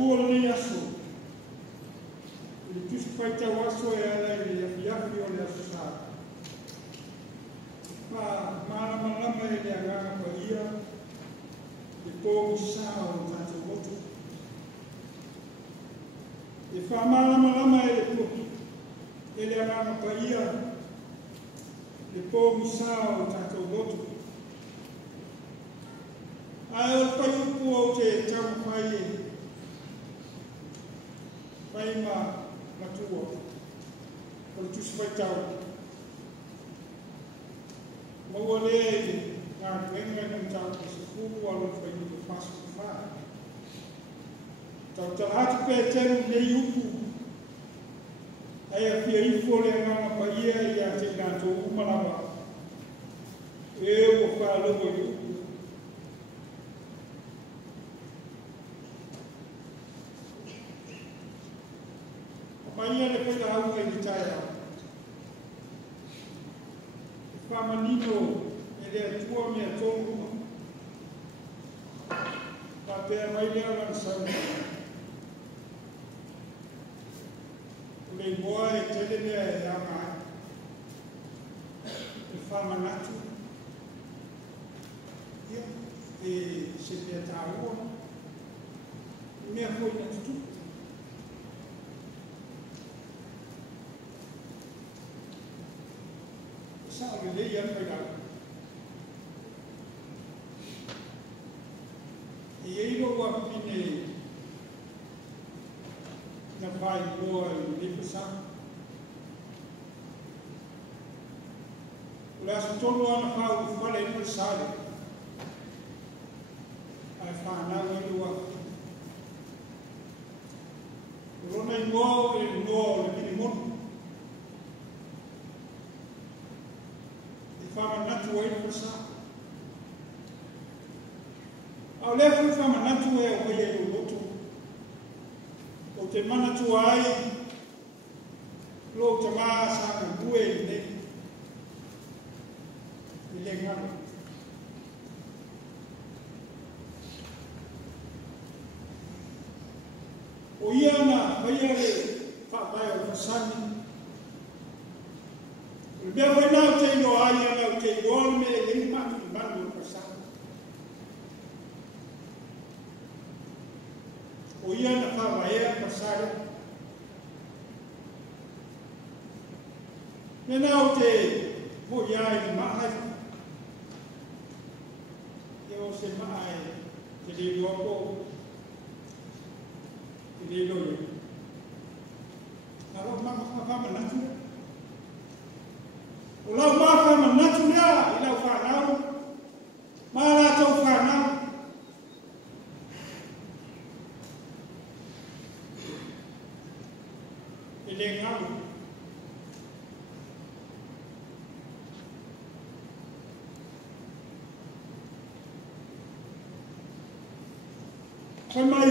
tuo le aso. Le tusi pai tau aso e ala i le afiafi o le aso sa. Pa malama e le agaga pa ia, le pō sa o tātou motu. E wha malama e le puki, e le agaga pa ia, le pō sa o tātou motu. Ai o pai upu o te tau pai e, pai matua, o le tusi pai tau. Maua le ngā kuenga ni tau ki se fūku alo pai ni te whasu ki whaa. Tau hati pē tēnu nei upu, ai a pia ifo le nganga pa ia i a te ngā tō umalawa. E o whaa logo i upu. Pa ia le pēta aunga i tai au. Whamanino e lea tua mea tōruma. Pa pēr mai lea wan sau. Lei moa e tele mea e anga ai. E whamanatu. Ia, e se pēr tāua. Mea hoi na tutu. Sao le lei an pai dau. E ei loa pine na pai loa i lipasa. O le aso tolu ana pau i whale i sale. Ai whanau i loa. Rona i noa e noa le mini monu. Whamanatu e pasa. Au lea fu whamanatu e o hei e lotu. O te manatu ai, lo te maa sa ka bue i nei. I le ngana. O ia na, maia le whapai o kasani. Bea foi nau te ino ai ana o te ino me e ni manu o pasau. O ia na whawa ea pasau. Nena o te hoi ai ni maai. E o se maai te leo ako. Te leo yo. Aro mama natu. O lau mawha manatu rea i lau whanau, mā rātou whanau. E le ngau. Koe mai,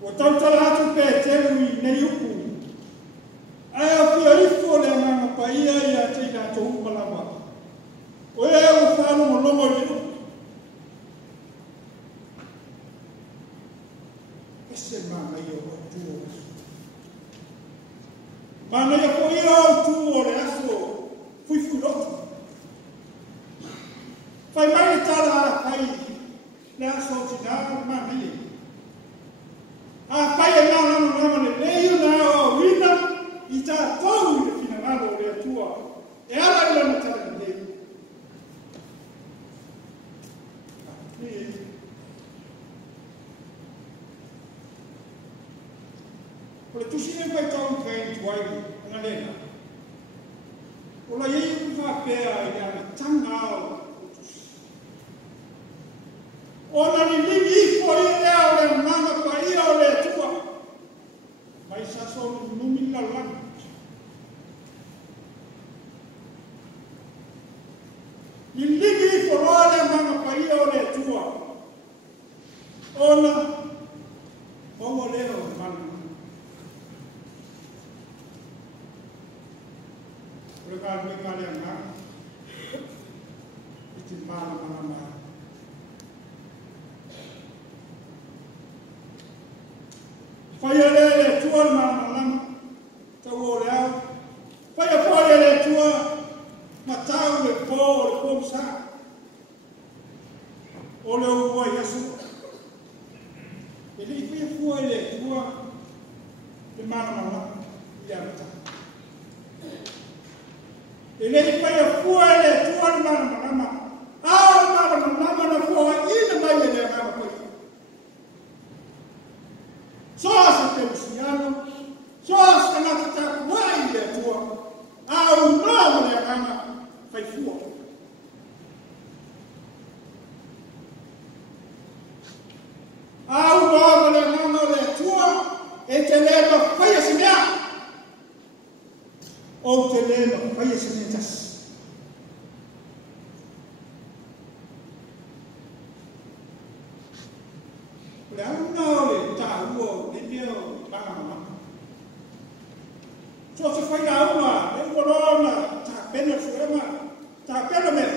o tautara atu pē tēru i nei upu. Ai au pia ifo le nganga pa ia i a te ngā tō upalawa. O e au whanongo longo i no. Ese mana i o tuo. Mana i a ko ia au tuo le aso fuifu lotu. Whai mai e tala a pai le aso tina mana i. A pai e ngā nama le leio na o wina. I tā tau i le finangalo o le atua, e ala i lana tala nei. O le tusi ne pai tau kai tuai, ana lena. O la iei u whapea i le ana tanga o tusi. O na ni ligi ifo i ea o le manga pa ia o le atua. Mai saso numi la lana. I ligi i koroa le manga pa ia o le tua. Ona, ongo leo o mana. Reka luenga le anga. I te mana mana mana. Whai a le tua le mana tau o le au. Whai a pōre le tua matau le pō msa. O le ua i asu. E le whai a pua le tua le mana i amata. E le whai a pua le tua le mana Ao mana na pua ina mai le mana koe. Soas te usiano, soas te nata taku wai le tua, au nāma le mana fai fua. Au nāma le mana le tua, e te lema whaia se mea. O te lema whaia se mea tasi. Le auna o le tāua, le mea o mana. So te whai auna, le uorona, tā pena fuema, tā pena mea.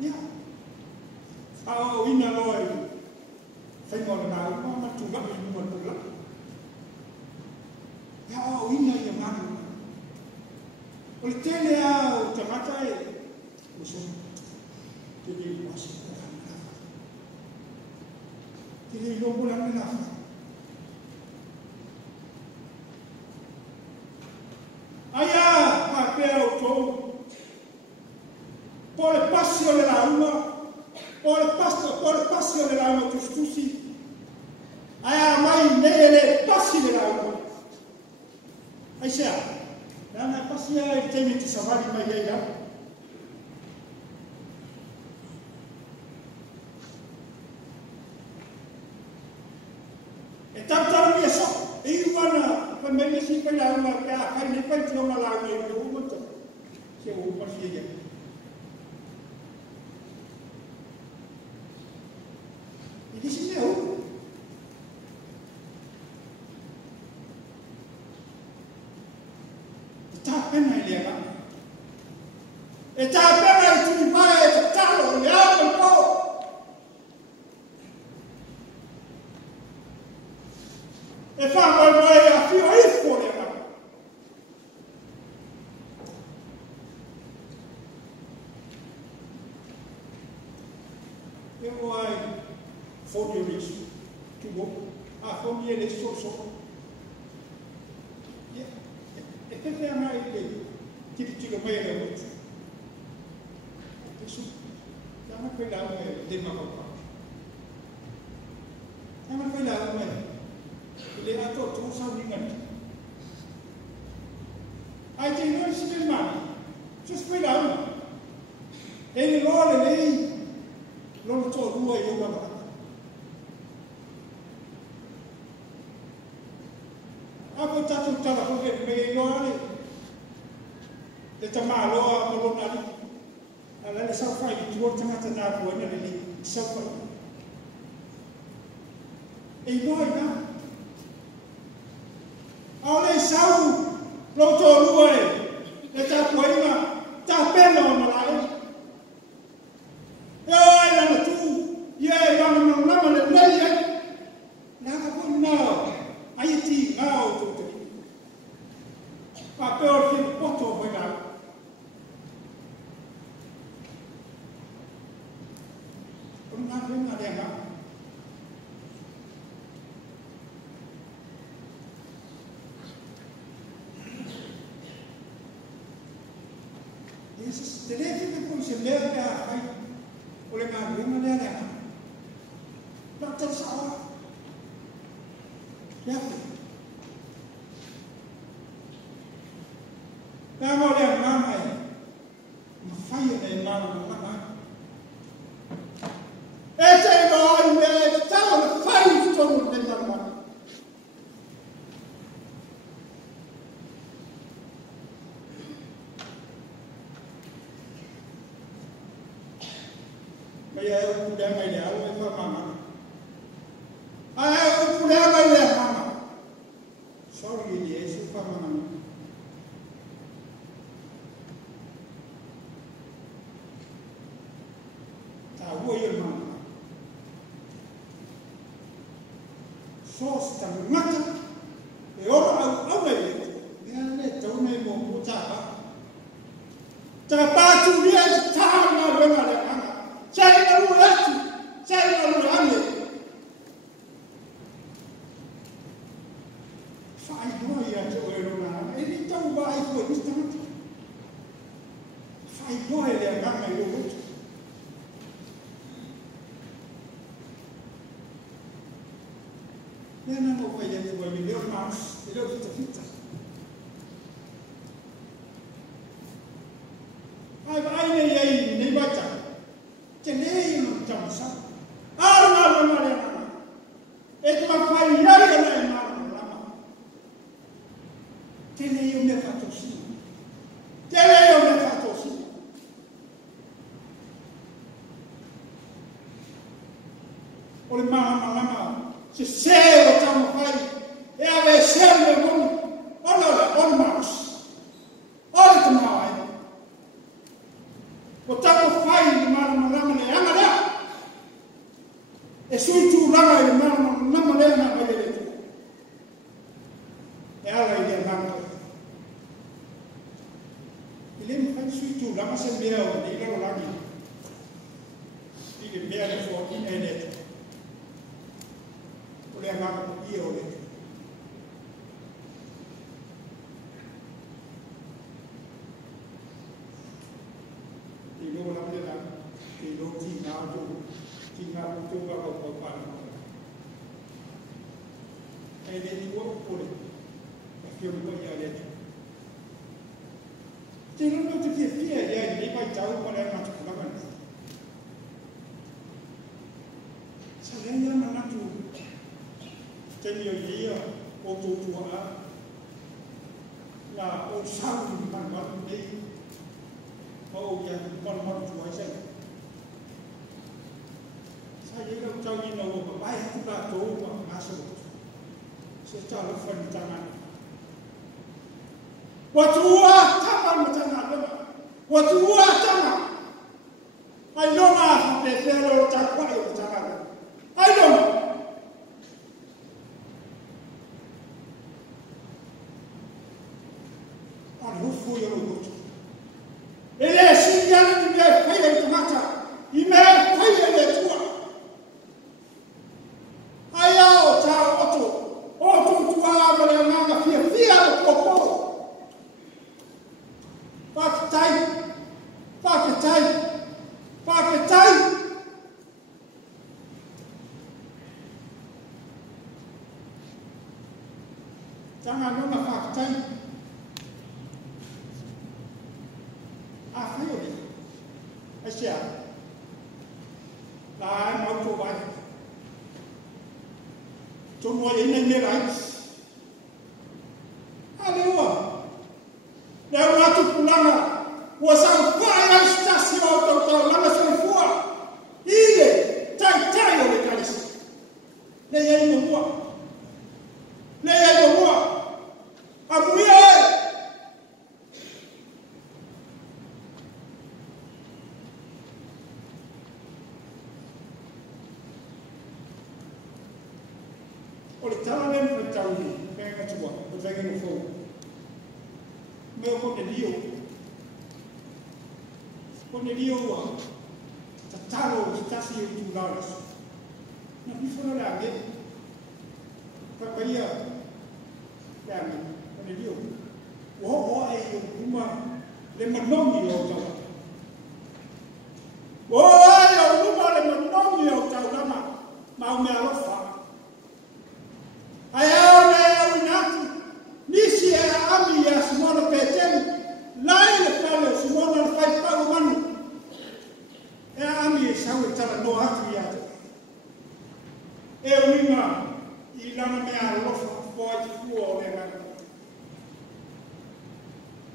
Ia. Ao ina loa i whai ngore nā uma, ma tūga i mua tūla. Ia ao ina i a mana. O le tele au te mata e, uso, te ni wasi. Ele não pula na nada. Aí papel todo. Por passio della alma, por passio della alma tu stusi. Aí mai nele passi della alma. Aí se na passia il temi ti savari mai aí. Tantang dia sok, iwana pembenisi penyalur ya, kan ni pen cuma lagu itu betul. Siapa masih dia. Ini sini aku. Tak pernah dia kan. Tak pernah itu baik, tak ya betul. E fanno mai a fio e fuori a e vuoi fuori riso tu a come le so e che mai ti lo mai la voce adesso chiama quella del mamma chiama quella le ha tot tu sa ningan ai te no si del mani su spedalo e le loro lei non so due io va ha portato tutta la cosa per loro le tamalo a colonnari alla le sa fai di tuo tanata da buona lì sa fai e noi no Oleh sau loto luai, letak kuaima, tak pernah orang lain. Ya, yang tu, ya yang nama lebih ya, nak pun nau, ayati nau tu tu. Apa orang foto benar? Orang ada yang telefono pun sebenarnya hay oleh mana yang ada dokter salah ya kalau yang mana ya mafia dari mana boy tahu fai itu dari mana Kaya udah mai dia awal mama. Udah mai dia mama. Sorry dia suka mama. Tahu ya mama. so se tamangata e ora au nei ne tau nei mo tapa tu ria ta na le ana sai na lu atu sai na lu ane fai noi a te o na e ni tau vai ko ni sta fai noi le ana i lo Nena mo vai e vai me deu mais, ele é fita. Ai nei baca. Te nei no tamsa. Ara na na na. E tu ma fai ia na na. Te nei o me fatosi. Te nei o me fatosi. Ole mama se seu tamo fai e ave sempre bom olha mas olha tu mai o tamo fai mama ne amara e sui tu lama e mama ne na vai e ala ide mama ele me faz sui tu lama se mira o de lo lagi e que bea de foquinha e oleh agama dia oleh di luar negara di luar Cina tu apa ini di luar oleh macam apa yang ada Cina tu dia ya ini macam jauh pada macam apa saya yang mana tu trên nhiều ý ô tô chùa là ô sao bằng con đi ô nhà con chùa ấy xem sao vậy đâu cho nhìn đâu mà bay chúng ta chỗ mà ngã sụp sẽ cho nó phần chẳng hạn và chùa chắc ăn một chẳng hạn đó và chùa chắc ăn ai đâu mà để xe đâu chẳng có ai chẳng hạn ai đâu ele é xingando de minha filha de mata e minha filha de tua aí ó tchau outro tua mulher não filha do popô paquetai jangan lupa paquetai Asia là nói cho vậy chúng tôi đến đây lại nếu mà chúng ta là của sao phải là station tàu là sao phua ile chai ở đây đây là mua oleh cara lain beritahu ni, mereka cuba berbagi info. Mereka pun dia taruh stasi itu laras. Nabi pun ada lagi, perkaya, lagi, pun dia. Wah, ayah rumah lemah nom dia tahu. Wah, ayah rumah lemah nom dia tahu lama, mau melalui. Nisi ami ya semua peten lain kalau semua fai pau manu ami sawe tala no atu ya lima ilana me alo foi fuo le na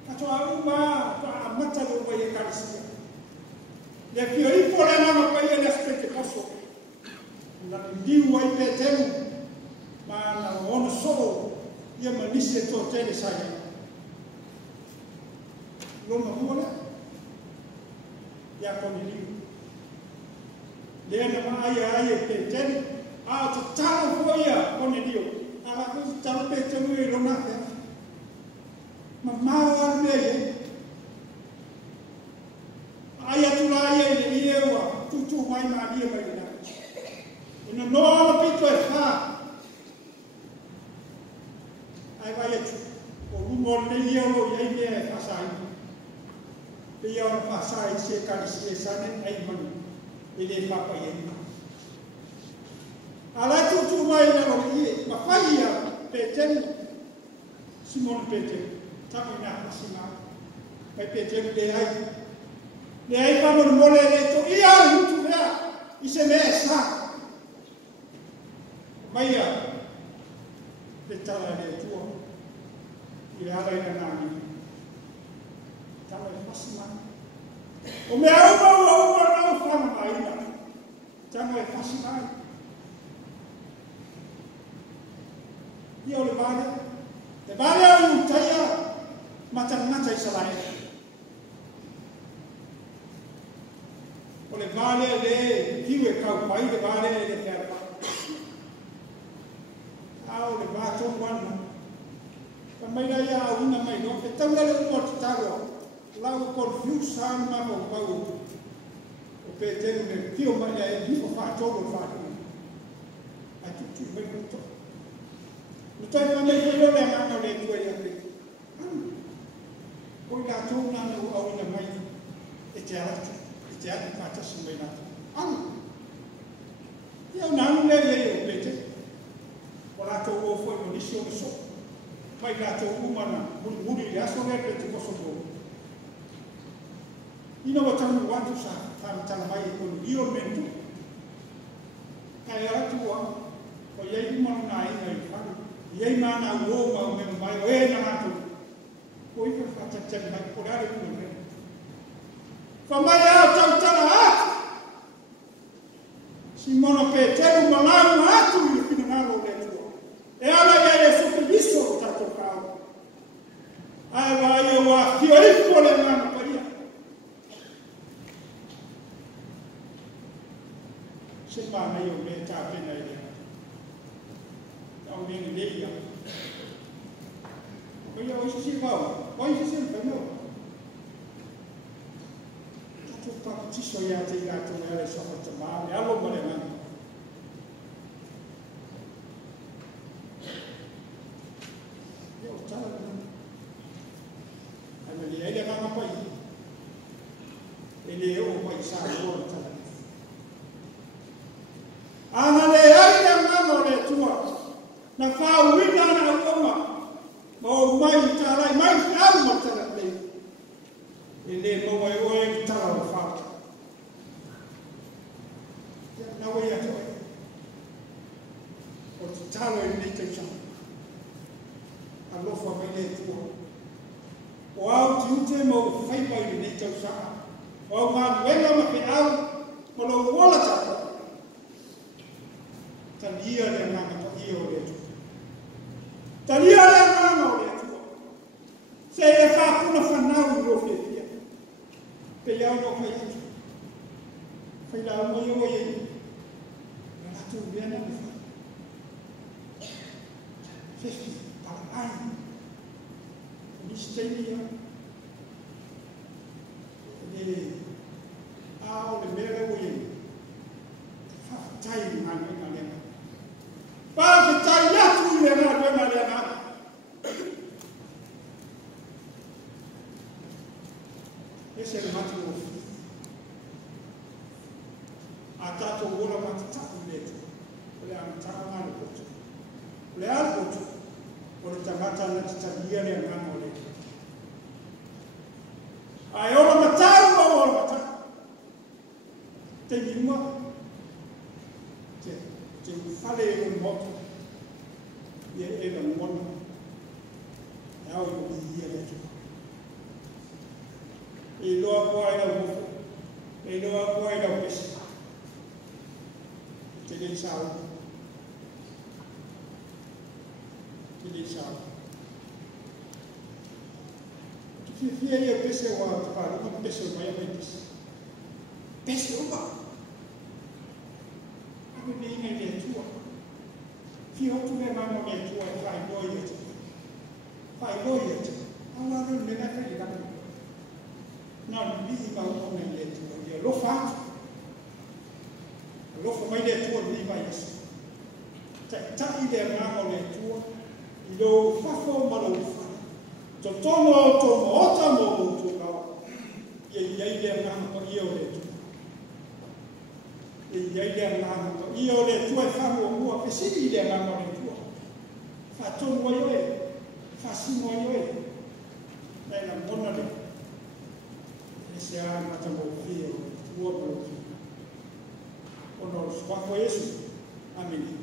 kato aruma pa mata lo vai kalisia le fiori fora na pa ia neste poso na diu ai peten ma na ono solo ia manise to tele saya loma hula ya konili le na ma ai pe tele a te talo foia kone dio a ku talo pe tonu e lona pe ma mau ne ai atu la ia ni ia wa tu mai ma dia mai na ina no ala pito e fa ai vai atu o lumo le ia o ia ia fa sai pe ia fa sai se ka se sane ai manu ele fa pa ia ala tu mai na o ia ma fa ia pe ten Simon Peter tamu na sima pe Peter de ai le ai pa mo le to ia tu ya I se me sa maia le tala le tua I ala ina nani tala e fasima o me au na fana mai na tama e fasima Io le vale au taia mata Israel o le vale le kiwe kau pai le vale le terpa au le vato wana pa mai la ia una mai no e tau le mo talo lau confuse san ma mo pau o pe te me kio mai la e vivo fa todo fa a tu me to no tai pa me ko le ma le tu ia pe o la tu na no au ina mai e te ala Te ati kata simbai nata. Ia nanu le o pete. O lato o foi mo nisi o so. Mai lato umana muri le aso le pete koso do. Ina o tamu watu sa tala mai ko io mento. Kai ara tua o yei mo na ai fani. Yei mana o ma me mai o e na matu. Ko I fa tata mai ko dare ko ne. Famaya tau tala atu. Simona Petero malamu atu I kina ngalo le tua. E ala ia e fuki liso tato kau. Ai wa ia wa kio ifo le ngana paria. Se mana ia me ta pena ia. Tau nini le ia. Ko ia o isi si vau. O isi si mpano. Tiso ia te gato e so ko te ma me alo mole man yo tala ana le ele ma pa I ele o pa sa o tala ana le ai ma mo le tua na fa wina na oma mo mai tala mai au mo tala le ele mo wai o tala fa na wai ato o te talo I nei te chama a lofa mai le tua o au ti ute mo whai mai nei te chama o au maa wela ma pe au o lo wola tata talia le ngana ta ia o le tua talia le ngana o le tua se e whakuna whanau I lo whia pe iau no whai atu whai lau mai o iei tu viene de festi para ai misteria de ao de mera o ye fa tai mane mane pa fa tai ya tu le na de mane na ese es el máximo atato wola matata leto le antara male koto le alkoto o le tangata na tatabia le ngano le ai ola matau o ola matau te minua te fale e moto e la mona au I le tu e lo apoia la mofo e lo apoia la pesi Ele sabe. Que fia ia pese o para uma pessoa vai pese o ba. A menina é tua. Ki o tu le mamo le tua e fai loia te. Fai loia te. Awa rin le naka i laka. Nā bihi ma o me le tua. Ia lo fatu. Lo fa mai le tua ni mai yesu. Ta i le mamo le tua. I lo fafo ma lo fa. Tono ota mo tu kawa. Ia le mamo ko ia o le tua. Ia le mamo ia o le tua e whamu o mua, pe siri le mamo le tua. Whatonu ai oe, whasino ai oe. Nei na mona le. E se a mata mo fia o tua mo o tua. Ono, swako Yesu. Amen.